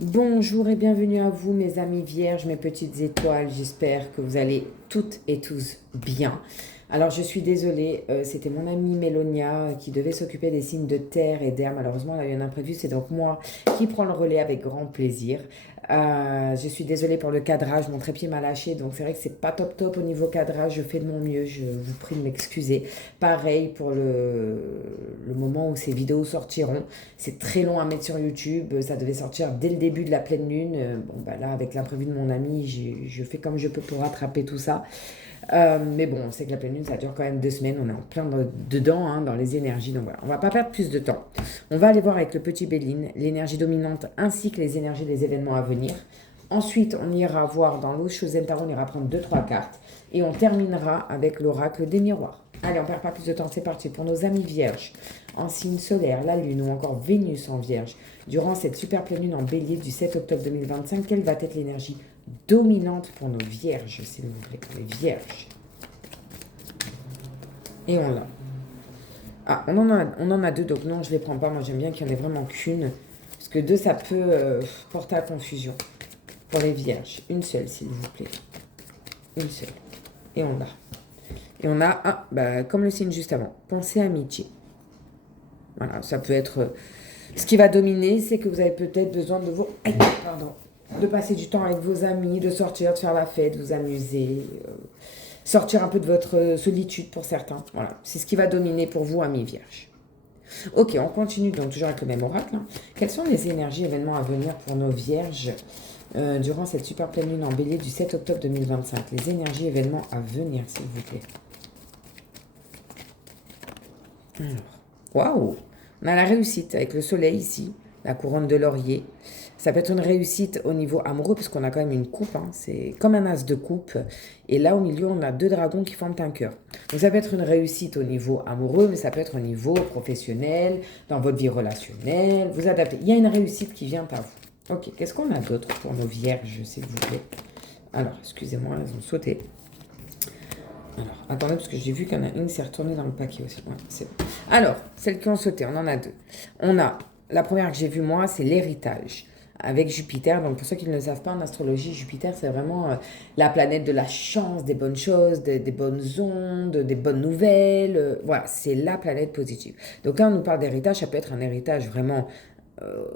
Bonjour et bienvenue à vous mes amis vierges, mes petites étoiles. J'espère que vous allez toutes et tous bien. Alors je suis désolée, c'était mon amie Mélonia qui devait s'occuper des signes de terre et d'air. Malheureusement, elle a eu un imprévu, c'est donc moi qui prends le relais avec grand plaisir. Je suis désolée pour le cadrage, mon trépied m'a lâché, donc c'est vrai que c'est pas top top au niveau cadrage. Je fais de mon mieux, je vous prie de m'excuser. Pareil pour le moment où ces vidéos sortiront. C'est très long à mettre sur YouTube. Ça devait sortir dès le début de la pleine lune. Bon, bah là, avec l'imprévu de mon ami, je fais comme je peux pour rattraper tout ça. Mais bon, on sait que la pleine lune, ça dure quand même 2 semaines. On est en plein dedans, hein, dans les énergies. Donc voilà, on va pas perdre plus de temps. On va aller voir avec le petit Béline l'énergie dominante ainsi que les énergies des événements à venir. Ensuite, on ira voir dans l'eau Shozen Tarot, on ira prendre deux trois cartes. Et on terminera avec l'oracle des miroirs. Allez, on perd pas plus de temps, c'est parti. Pour nos amis vierges, en signe solaire, la lune ou encore Vénus en vierge, durant cette super pleine lune en bélier du 7 octobre 2025, quelle va être l'énergie dominante pour nos vierges, s'il vous plaît, pour les vierges? Et on l'a. Ah, on en a deux, donc non, je ne les prends pas. Moi, j'aime bien qu'il n'y en ait vraiment qu'une. Parce que deux, ça peut porter à confusion. Pour les vierges, une seule, s'il vous plaît. Une seule. Et on l'a. Et on a, comme le signe juste avant, pensée amitié. Voilà, ça peut être... Ce qui va dominer, c'est que vous avez peut-être besoin de de passer du temps avec vos amis, de sortir, de faire la fête, vous amuser, sortir un peu de votre solitude pour certains. Voilà, c'est ce qui va dominer pour vous, amis vierges. Ok, on continue donc toujours avec le même oracle, hein. Quelles sont les énergies événements à venir pour nos vierges durant cette super pleine lune en bélier du 7 octobre 2025? Les énergies événements à venir, s'il vous plaît. Alors, waouh! On a la réussite avec le soleil ici, la couronne de laurier. Ça peut être une réussite au niveau amoureux, parce qu'on a quand même une coupe, hein. C'est comme un as de coupe. Et là, au milieu, on a deux dragons qui forment un cœur. Donc ça peut être une réussite au niveau amoureux, mais ça peut être au niveau professionnel, dans votre vie relationnelle. Vous adaptez. Il y a une réussite qui vient à vous. Ok, qu'est-ce qu'on a d'autre pour nos vierges, s'il vous plaît? Alors, excusez-moi, elles ont sauté. Alors, attendez, parce que j'ai vu qu'il y en a une qui s'est retournée dans le paquet aussi. Ouais, c'est bon. Alors, celles qui ont sauté, on en a deux. On a, la première que j'ai vue moi, c'est l'héritage avec Jupiter. Donc, pour ceux qui ne le savent pas, en astrologie, Jupiter, c'est vraiment la planète de la chance, des bonnes choses, des bonnes ondes, des bonnes nouvelles. Voilà, c'est la planète positive. Donc là, on nous parle d'héritage, ça peut être un héritage vraiment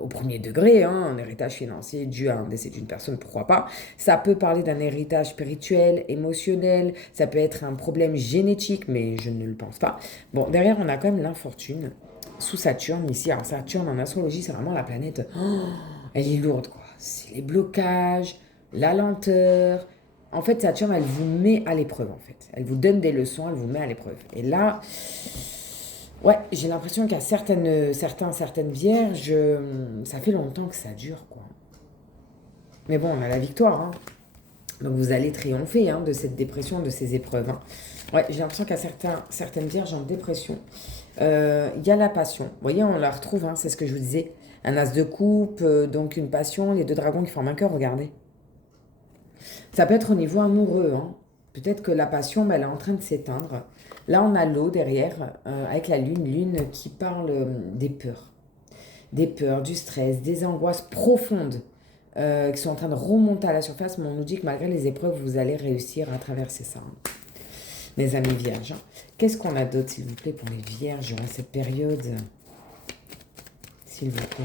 au premier degré, hein, un héritage financier dû à un décès d'une personne, pourquoi pas. Ça peut parler d'un héritage spirituel, émotionnel, ça peut être un problème génétique, mais je ne le pense pas. Bon, derrière, on a quand même l'infortune sous Saturne ici. Alors Saturne en astrologie, c'est vraiment la planète, elle est lourde quoi. C'est les blocages, la lenteur. En fait, Saturne, elle vous met à l'épreuve en fait. Elle vous donne des leçons, elle vous met à l'épreuve. Et là, ouais, j'ai l'impression qu'à certaines vierges, ça fait longtemps que ça dure, quoi. Mais bon, on a la victoire, hein. Donc vous allez triompher hein, de cette dépression, de ces épreuves, hein. Ouais, j'ai l'impression qu'à certaines vierges en dépression, il y a la passion. Vous voyez, on la retrouve, hein, c'est ce que je vous disais. Un as de coupe, donc une passion, les deux dragons qui forment un cœur, regardez. Ça peut être au niveau amoureux, hein. Peut-être que la passion, elle est en train de s'éteindre. Là, on a l'eau derrière, avec la lune, lune qui parle des peurs. Des peurs, du stress, des angoisses profondes qui sont en train de remonter à la surface, mais on nous dit que malgré les épreuves, vous allez réussir à traverser ça, hein. Mes amis vierges, hein. Qu'est-ce qu'on a d'autre, s'il vous plaît, pour les vierges durant cette période? S'il vous plaît,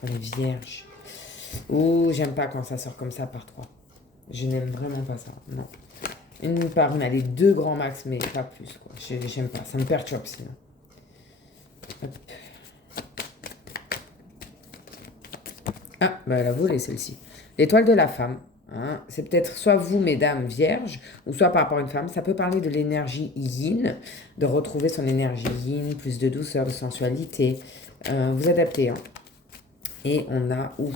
pour les vierges. Oh, j'aime pas quand ça sort comme ça par trois. Je n'aime vraiment pas ça, non. Une par une, allez, deux grands max, mais pas plus, quoi. J'aime pas, ça me perturbe sinon. Hop. Ah, bah elle a volé celle-ci. L'étoile de la femme, hein. C'est peut-être soit vous, mesdames vierges, ou soit par rapport à une femme. Ça peut parler de l'énergie yin, de retrouver son énergie yin, plus de douceur, de sensualité. Vous adaptez, hein. Et on a, ouf,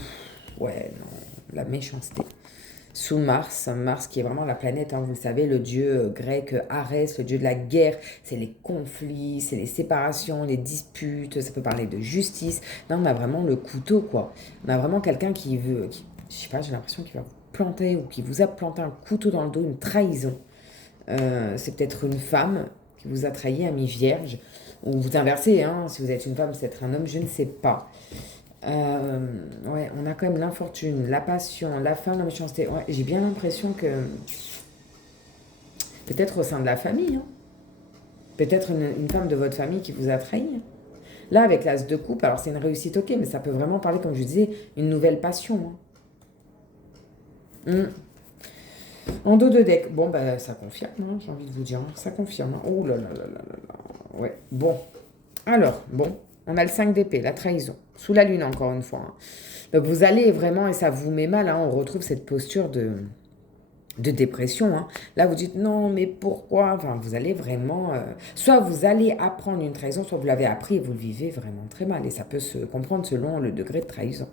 ouais, non, la méchanceté. Sous Mars, Mars qui est vraiment la planète, hein, vous le savez, le dieu grec Arès, le dieu de la guerre, c'est les conflits, c'est les séparations, les disputes, ça peut parler de justice. Là, on a vraiment le couteau, quoi. On a vraiment quelqu'un qui veut, je sais pas, j'ai l'impression qu'il va vous planter ou qui vous a planté un couteau dans le dos, une trahison. C'est peut-être une femme qui vous a trahi, ami vierge, ou vous inversez, hein, si vous êtes une femme, c'est être un homme, je ne sais pas. Ouais, on a quand même l'infortune, la passion, la femme, la méchanceté. Ouais, j'ai bien l'impression que peut-être au sein de la famille, hein, peut-être une femme de votre famille qui vous a trahi, hein. Là, avec l'as de coupe, alors c'est une réussite, ok, mais ça peut vraiment parler, comme je disais, une nouvelle passion, hein. En dos de deck, bon, bah ça confirme, hein, j'ai envie de vous dire, hein, ça confirme, hein. Oh là là là là là là. Ouais, bon. Alors, bon, on a le 5 d'épée, la trahison, sous la lune encore une fois, hein. Donc vous allez vraiment, et ça vous met mal, hein, on retrouve cette posture de dépression, hein. Là, vous dites non, mais pourquoi? Enfin, vous allez vraiment... soit vous allez apprendre une trahison, soit vous l'avez appris et vous le vivez vraiment très mal. Et ça peut se comprendre selon le degré de trahison.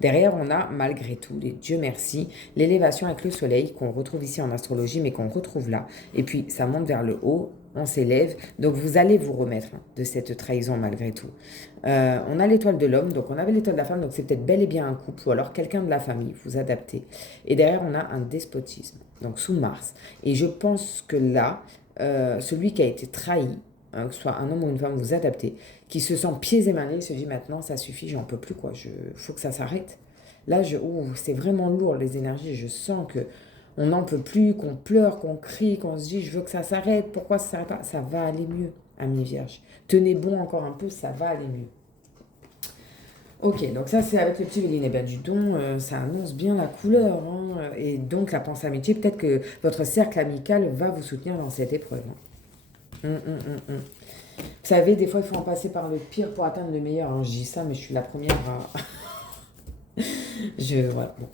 Derrière, on a malgré tout, les Dieu merci, l'élévation avec le soleil qu'on retrouve ici en astrologie, mais qu'on retrouve là. Et puis, ça monte vers le haut, on s'élève. Donc, vous allez vous remettre, hein, de cette trahison malgré tout. On a l'étoile de l'homme, donc on avait l'étoile de la femme, donc c'est peut-être bel et bien un couple, ou alors quelqu'un de la famille, vous adaptez. Et derrière, on a un despotisme, donc sous Mars. Et je pense que là, celui qui a été trahi, hein, que ce soit un homme ou une femme, vous adaptez, qui se sent pieds et mains liés, se dit maintenant, ça suffit, j'en peux plus, quoi, faut que ça s'arrête. Là, c'est vraiment lourd, les énergies, je sens que on n'en peut plus, qu'on pleure, qu'on crie, qu'on se dit, je veux que ça s'arrête, pourquoi ça s'arrête pas? Ça va aller mieux, amis vierges. Tenez bon encore un peu, ça va aller mieux. Ok, donc ça c'est avec le petit Véline. Eh ben du don, ça annonce bien la couleur, hein. Et donc la pensée amitié, peut-être que votre cercle amical va vous soutenir dans cette épreuve, hein. Hum. Vous savez, des fois il faut en passer par le pire pour atteindre le meilleur, hein. Je dis ça, mais je suis la première à... Voilà, bon.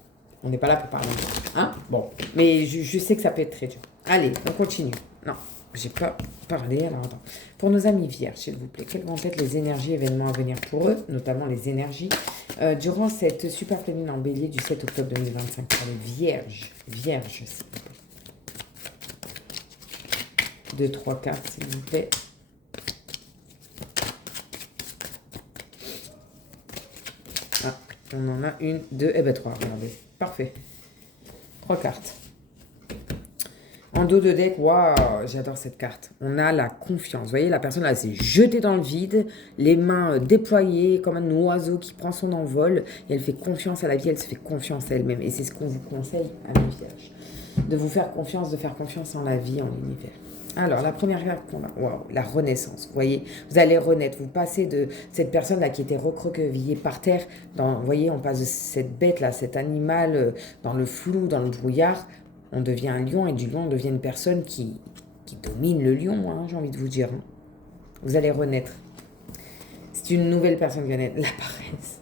On n'est pas là pour parler. Hein? Bon. Mais je sais que ça peut être très dur. Allez, on continue. Non, j'ai pas parlé. Alors, attends. Pour nos amis vierges, s'il vous plaît, quelles vont être les énergies, événements à venir pour eux, notamment les énergies, durant cette super pleine lune en bélier du 7 octobre 2025 pour les vierges. Vierges, s'il vous plaît. 2, 3, 4, s'il vous plaît. Ah, on en a une, deux, et ben 3, regardez. Parfait. 3 cartes. En dos de deck, waouh, j'adore cette carte. On a la confiance. Vous voyez, la personne là s'est jetée dans le vide, les mains déployées comme un oiseau qui prend son envol. Et elle fait confiance à la vie, elle se fait confiance à elle-même. Et c'est ce qu'on vous conseille, amis vierges. De vous faire confiance, de faire confiance en la vie, en l'univers. Alors, la première carte qu'on a, waouh, la renaissance. Vous voyez, vous allez renaître. Vous passez de cette personne-là qui était recroquevillée par terre. Vous voyez, on passe de cette bête-là, cet animal dans le flou, dans le brouillard. On devient un lion et du lion, on devient une personne qui domine le lion, hein, j'ai envie de vous dire, hein. Vous allez renaître. C'est une nouvelle personne qui vient naître. La paresse.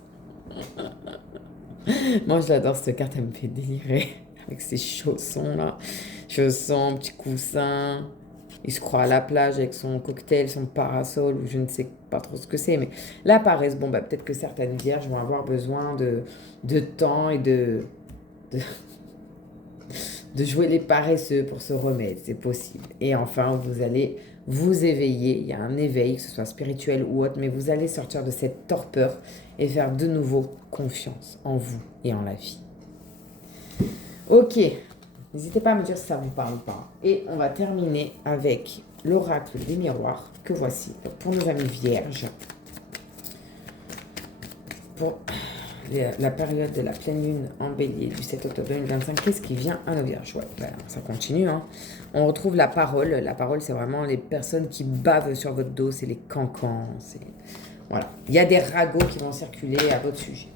Moi, je l'adore, cette carte, elle me fait délirer. Avec ses chaussons-là. Chaussons, petits coussins. Il se croit à la plage avec son cocktail, son parasol, ou je ne sais pas trop ce que c'est. Mais la paresse, bon, bah, peut-être que certaines vierges vont avoir besoin de temps et de jouer les paresseux pour se remettre, c'est possible. Et enfin, vous allez vous éveiller, il y a un éveil, que ce soit spirituel ou autre, mais vous allez sortir de cette torpeur et faire de nouveau confiance en vous et en la vie. Ok, n'hésitez pas à me dire si ça vous parle ou pas. Et on va terminer avec l'oracle des miroirs, que voici, pour nos amis vierges. Pour la période de la pleine lune en bélier du 7 octobre 2025, qu'est-ce qui vient à nos vierges? Ouais, ben, ça continue, hein. On retrouve la parole. La parole, c'est vraiment les personnes qui bavent sur votre dos, c'est les cancans. Voilà. Il y a des ragots qui vont circuler à votre sujet.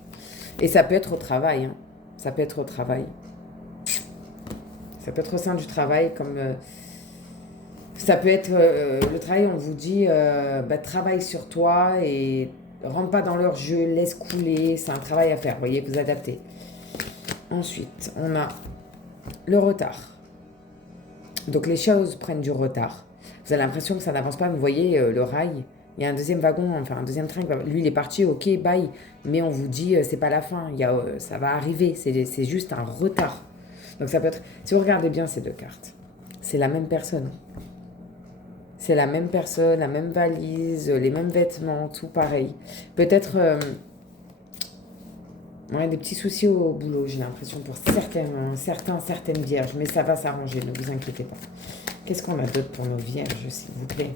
Et ça peut être au travail, hein. Ça peut être au travail. Ça peut être au sein du travail, comme... ça peut être le travail, on vous dit, travaille sur toi et... rentre pas dans leur jeu, laisse couler, c'est un travail à faire, vous voyez, vous adaptez. Ensuite, on a le retard. Donc les choses prennent du retard. Vous avez l'impression que ça n'avance pas, vous voyez le rail, il y a un deuxième wagon, enfin un deuxième train, lui il est parti, ok, bye, mais on vous dit c'est pas la fin, ça va arriver, c'est juste un retard. Donc ça peut être, si vous regardez bien ces deux cartes, c'est la même personne. C'est la même personne, la même valise, les mêmes vêtements, tout pareil. Peut-être des petits soucis au boulot, j'ai l'impression, pour certaines vierges. Mais ça va s'arranger, ne vous inquiétez pas. Qu'est-ce qu'on a d'autre pour nos vierges, s'il vous plaît?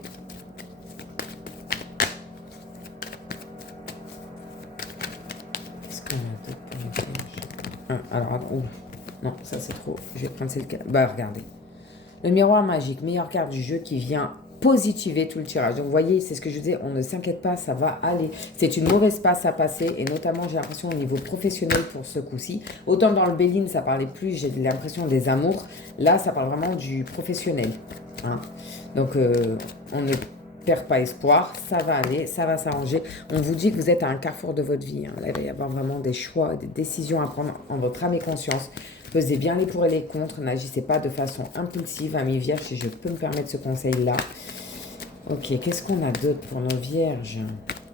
Alors, attends. Ouh. Non, ça c'est trop. Je vais prendre celle-là. Bah, regardez. Le miroir magique, meilleure carte du jeu qui vient positiver tout le tirage. Donc, vous voyez, c'est ce que je disais, on ne s'inquiète pas, ça va aller. C'est une mauvaise passe à passer, et notamment, j'ai l'impression, au niveau professionnel pour ce coup-ci. Autant dans le Béline, ça parlait plus, j'ai l'impression des amours. Là, ça parle vraiment du professionnel. Hein. Donc, on ne perd pas espoir, ça va aller, ça va s'arranger. On vous dit que vous êtes à un carrefour de votre vie. Hein. Là, il va y avoir vraiment des choix, des décisions à prendre en votre âme et conscience. Pesez bien les pour et les contre. N'agissez pas de façon impulsive, amis vierges, si je peux me permettre ce conseil-là. Ok, qu'est-ce qu'on a d'autre pour nos vierges?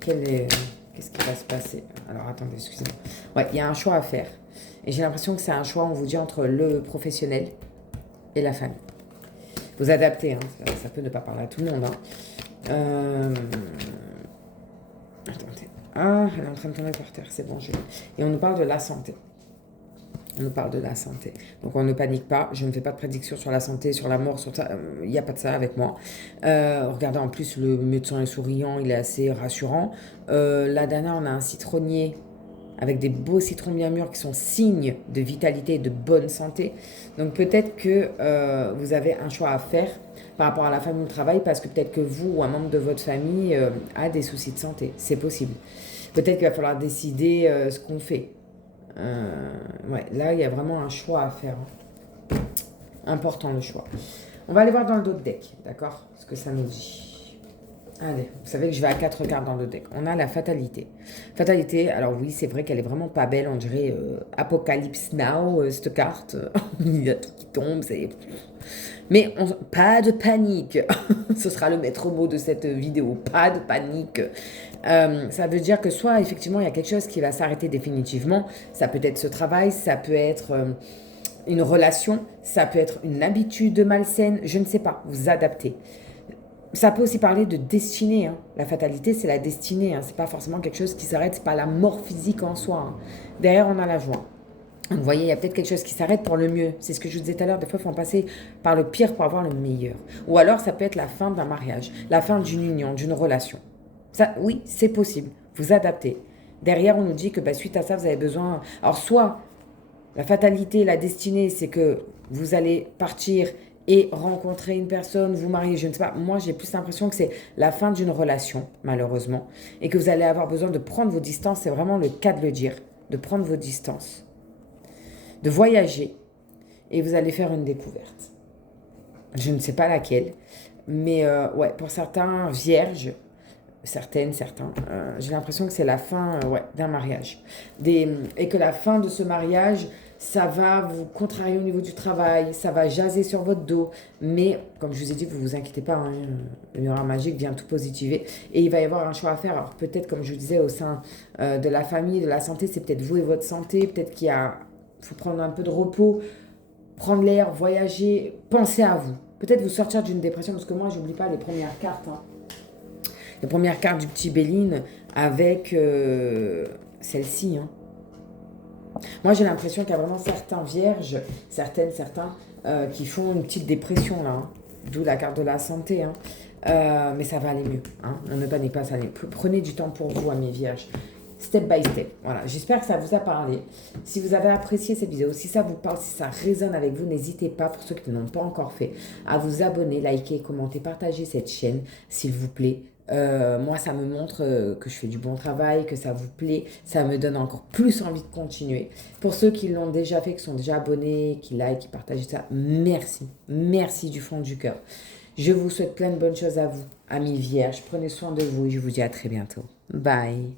Qu'est-ce qui va se passer? Alors, attendez, excusez-moi. Ouais, il y a un choix à faire. Et j'ai l'impression que c'est un choix, on vous dit, entre le professionnel et la famille. Vous adaptez, hein. Ça peut ne pas parler à tout le monde. Hein. Attendez. Ah, elle est en train de tomber par terre, c'est bon. Et on nous parle de la santé. On nous parle de la santé. Donc on ne panique pas. Je ne fais pas de prédiction sur la santé, sur la mort, sur ça. Il n'y a pas de ça avec moi. Regardez, en plus, le médecin est souriant, il est assez rassurant. La dernière, on a un citronnier avec des beaux citrons bien mûrs qui sont signes de vitalité et de bonne santé. Donc peut-être que vous avez un choix à faire par rapport à la famille ou le travail, parce que peut-être que vous ou un membre de votre famille a des soucis de santé. C'est possible. Peut-être qu'il va falloir décider ce qu'on fait. Ouais, là, il y a vraiment un choix à faire. Important, le choix. On va aller voir dans le dos de deck, d'accord? Ce que ça nous dit. Allez, vous savez que je vais à 4 cartes dans le deck. On a la fatalité. Fatalité, alors oui, c'est vrai qu'elle est vraiment pas belle. On dirait Apocalypse Now, cette carte. Il y a tout qui tombe, c'est... Mais pas de panique. Ce sera le maître mot de cette vidéo. Pas de panique. Ça veut dire que soit, effectivement, il y a quelque chose qui va s'arrêter définitivement. Ça peut être ce travail, ça peut être une relation, ça peut être une habitude malsaine. Je ne sais pas, vous adaptez. Ça peut aussi parler de destinée. Hein. La fatalité, c'est la destinée. Hein. C'est pas forcément quelque chose qui s'arrête. C'est pas la mort physique en soi. Hein. Derrière, on a la joie. Vous voyez, il y a peut-être quelque chose qui s'arrête pour le mieux. C'est ce que je vous disais tout à l'heure. Des fois, il faut en passer par le pire pour avoir le meilleur. Ou alors, ça peut être la fin d'un mariage, la fin d'une union, d'une relation. Ça, oui, c'est possible. Vous adaptez. Derrière, on nous dit que suite à ça, vous avez besoin... Alors, soit la fatalité, la destinée, c'est que vous allez partir et rencontrer une personne, vous marier, je ne sais pas. Moi, j'ai plus l'impression que c'est la fin d'une relation, malheureusement, et que vous allez avoir besoin de prendre vos distances. C'est vraiment le cas de le dire, de prendre vos distances, de voyager, et vous allez faire une découverte. Je ne sais pas laquelle, mais ouais, pour certains vierges, certains, j'ai l'impression que c'est la fin d'un mariage. Et que la fin de ce mariage, ça va vous contrarier au niveau du travail, ça va jaser sur votre dos. Mais, comme je vous ai dit, vous ne vous inquiétez pas, hein, le miroir magique vient tout positiver. Et il va y avoir un choix à faire. Alors peut-être, comme je vous disais, au sein de la famille, de la santé, c'est peut-être vous et votre santé. Peut-être faut prendre un peu de repos, prendre l'air, voyager, penser à vous. Peut-être vous sortir d'une dépression, parce que moi, j'oublie pas les premières cartes. Hein. Les premières cartes du petit Béline avec celle-ci. Hein. Moi, j'ai l'impression qu'il y a vraiment certains vierges, certains, qui font une petite dépression, là. Hein. D'où la carte de la santé. Hein. Mais ça va aller mieux. Hein. On ne panique pas, ça va aller mieux. Prenez du temps pour vous, amis vierges. Step by step. Voilà, j'espère que ça vous a parlé. Si vous avez apprécié cette vidéo, si ça vous parle, si ça résonne avec vous, n'hésitez pas, pour ceux qui ne l'ont pas encore fait, à vous abonner, liker, commenter, partager cette chaîne, s'il vous plaît. Moi, ça me montre que je fais du bon travail, que ça vous plaît. Ça me donne encore plus envie de continuer. Pour ceux qui l'ont déjà fait, qui sont déjà abonnés, qui like, qui partagent ça, merci. Merci du fond du cœur. Je vous souhaite plein de bonnes choses à vous, amis vierges. Prenez soin de vous et je vous dis à très bientôt. Bye.